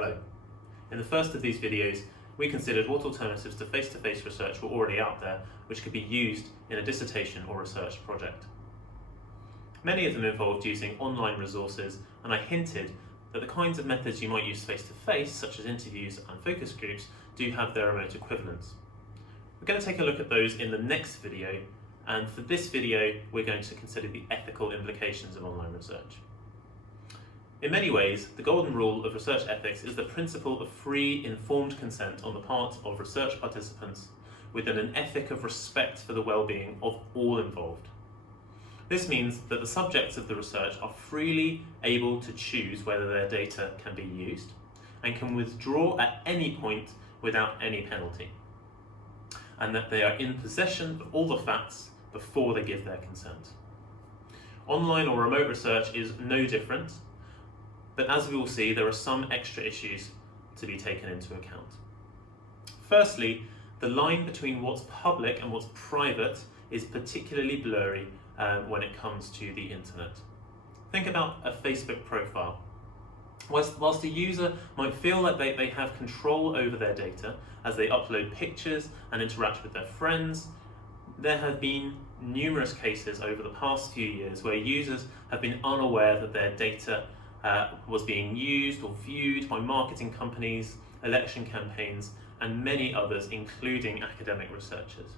Hello. In the first of these videos, we considered what alternatives to face-to-face research were already out there which could be used in a dissertation or research project. Many of them involved using online resources, and I hinted that the kinds of methods you might use face-to-face, such as interviews and focus groups, do have their remote equivalents. We're going to take a look at those in the next video, and for this video we're going to consider the ethical implications of online research. In many ways, the golden rule of research ethics is the principle of free, informed consent on the part of research participants within an ethic of respect for the well-being of all involved. This means that the subjects of the research are freely able to choose whether their data can be used and can withdraw at any point without any penalty, and that they are in possession of all the facts before they give their consent. Online or remote research is no different, but as we will see, there are some extra issues to be taken into account. Firstly, the line between what's public and what's private is particularly blurry when it comes to the internet. Think about a Facebook profile. Whilst a user might feel like they have control over their data as they upload pictures and interact with their friends, there have been numerous cases over the past few years where users have been unaware that their data was being used or viewed by marketing companies, election campaigns, and many others, including academic researchers.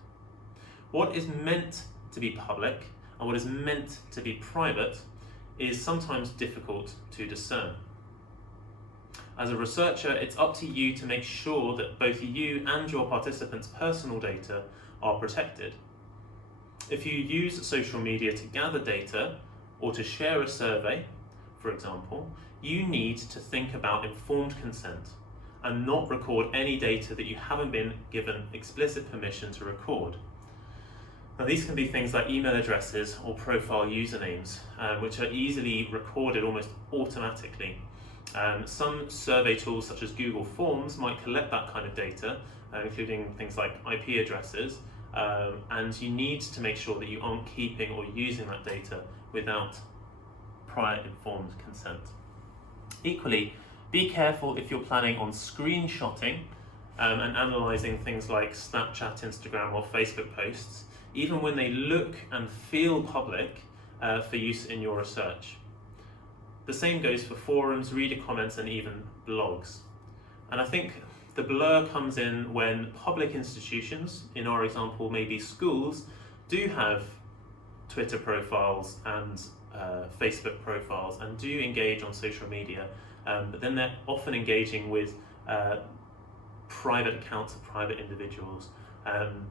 What is meant to be public and what is meant to be private is sometimes difficult to discern. As a researcher, it's up to you to make sure that both you and your participants' personal data are protected. If you use social media to gather data or to share a survey, for example, you need to think about informed consent and not record any data that you haven't been given explicit permission to record. Now, these can be things like email addresses or profile usernames, which are easily recorded almost automatically. Some survey tools such as Google Forms might collect that kind of data, including things like IP addresses, and you need to make sure that you aren't keeping or using that data without prior informed consent. Equally, be careful if you're planning on screenshotting and analysing things like Snapchat, Instagram or Facebook posts, even when they look and feel public for use in your research. The same goes for forums, reader comments and even blogs. And I think the blur comes in when public institutions, in our example maybe schools, do have Twitter profiles and Facebook profiles and do engage on social media, but then they're often engaging with private accounts of private individuals. And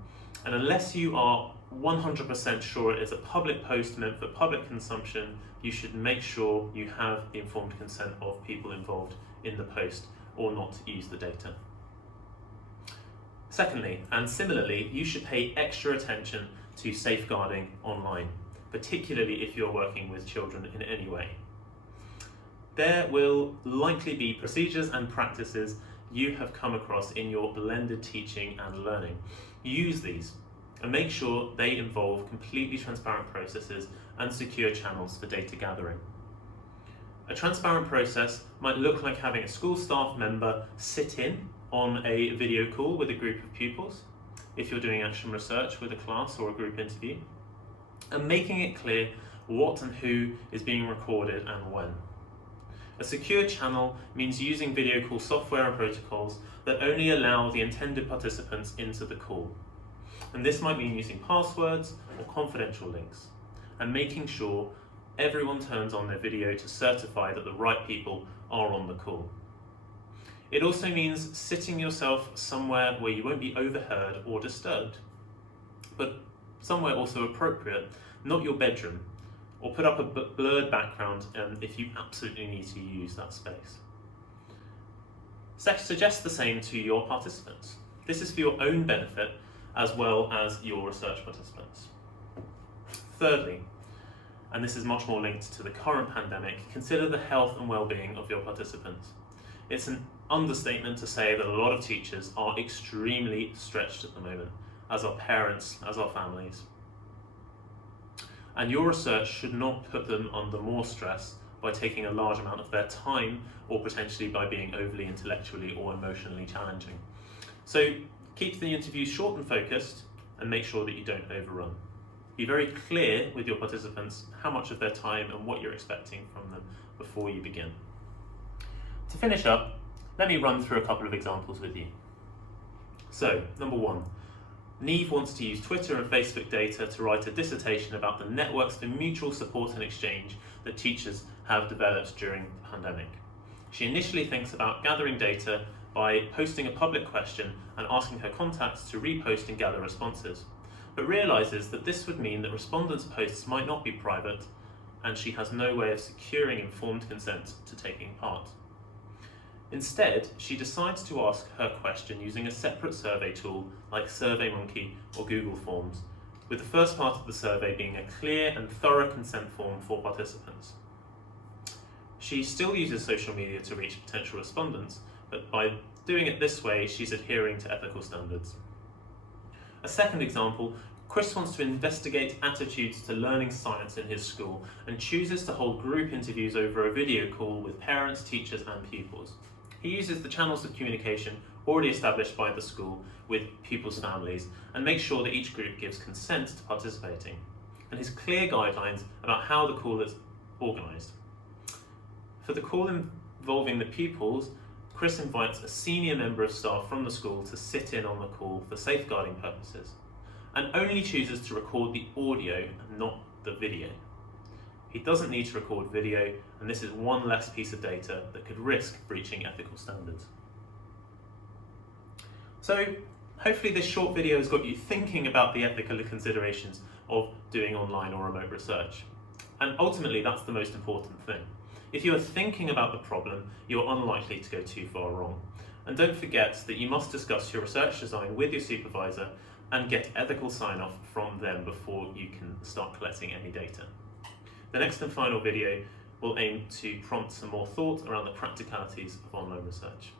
unless you are 100% sure it is a public post meant for public consumption, you should make sure you have the informed consent of people involved in the post or not to use the data. Secondly, and similarly, you should pay extra attention to safeguarding online, particularly if you're working with children in any way. There will likely be procedures and practices you have come across in your blended teaching and learning. Use these and make sure they involve completely transparent processes and secure channels for data gathering. A transparent process might look like having a school staff member sit in on a video call with a group of pupils, if you're doing action research with a class or a group interview, and making it clear what and who is being recorded and when. A secure channel means using video call software and protocols that only allow the intended participants into the call. And this might mean using passwords or confidential links, and making sure everyone turns on their video to certify that the right people are on the call. It also means sitting yourself somewhere where you won't be overheard or disturbed, but somewhere also appropriate, not your bedroom, or put up a blurred background if you absolutely need to use that space. Suggest the same to your participants. This is for your own benefit as well as your research participants. Thirdly, and this is much more linked to the current pandemic, consider the health and well-being of your participants. It's an understatement to say that a lot of teachers are extremely stretched at the moment, as are parents, as are families. And your research should not put them under more stress by taking a large amount of their time, or potentially by being overly intellectually or emotionally challenging. So keep the interview short and focused, and make sure that you don't overrun. Be very clear with your participants how much of their time and what you're expecting from them before you begin. To finish up, let me run through a couple of examples with you. So, number one, Neve wants to use Twitter and Facebook data to write a dissertation about the networks for mutual support and exchange that teachers have developed during the pandemic. She initially thinks about gathering data by posting a public question and asking her contacts to repost and gather responses, but realises that this would mean that respondents' posts might not be private, and she has no way of securing informed consent to taking part. Instead, she decides to ask her question using a separate survey tool like SurveyMonkey or Google Forms, with the first part of the survey being a clear and thorough consent form for participants. She still uses social media to reach potential respondents, but by doing it this way, she's adhering to ethical standards. A second example, Chris wants to investigate attitudes to learning science in his school and chooses to hold group interviews over a video call with parents, teachers and pupils. He uses the channels of communication already established by the school with pupils' families and makes sure that each group gives consent to participating, and his clear guidelines about how the call is organised. For the call involving the pupils, Chris invites a senior member of staff from the school to sit in on the call for safeguarding purposes, and only chooses to record the audio and not the video. He doesn't need to record video, and this is one less piece of data that could risk breaching ethical standards. So, hopefully this short video has got you thinking about the ethical considerations of doing online or remote research. And ultimately, that's the most important thing. If you are thinking about the problem, you are unlikely to go too far wrong. And don't forget that you must discuss your research design with your supervisor and get ethical sign-off from them before you can start collecting any data. The next and final video will aim to prompt some more thought around the practicalities of online research.